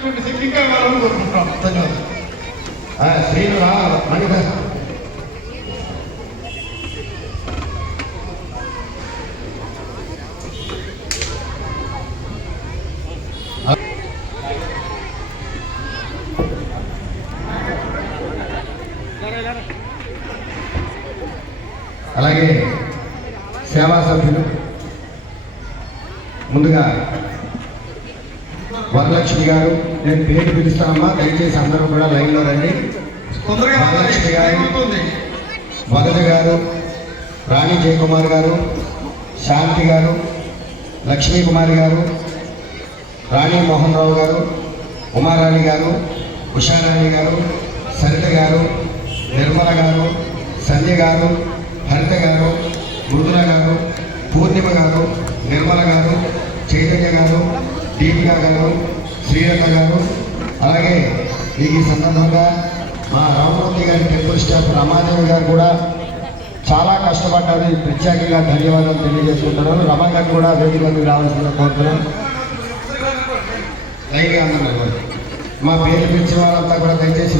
ఇచ్చినటువంటి శక్తి ఇంకా ఇవ్వాలని కోరుకుంటున్నాం ధన్యవాదాలు ఆ, శ్రీను రా మణిధర్ అలాగే సేవా సభ్యులు ముందుగా వరలక్ష్మి గారు నేను పేరు పిలుస్తానమ్మా దయచేసి అందరూ కూడా లైన్లో రండి. టైం అవుతుంది. భగత్ గారు రాణి జయకుమార్ గారు శాంతి గారు లక్ష్మీ కుమారి గారు రాణి మోహన్ రావు గారు ఉమారాణి గారు ఉషారాణి గారు సరిత గారు నిర్మల గారు సంధ్య గారు హరిత గారు మృదుల గారు పూర్ణిమ గారు నిర్మల గారు చైతన్య గారు దీపిక గారు శ్రీరత్న గారు అలాగే ఈ సందర్భంగా మా రామమూర్తి గారి టెంపుల్ స్టాఫ్ రమాదేవి గారు కూడా చాలా కష్టపడ్డారు. ప్రత్యేకంగా ధన్యవాదాలు తెలియజేసుకుంటున్నాను. రమా గారు కూడా వేదికలోకి రావాల్సిందిగా కోరుతున్నాను. లైన్గా అందరూ మా పేరు పిలిచిన వాళ్ళంతా కూడా దయచేసి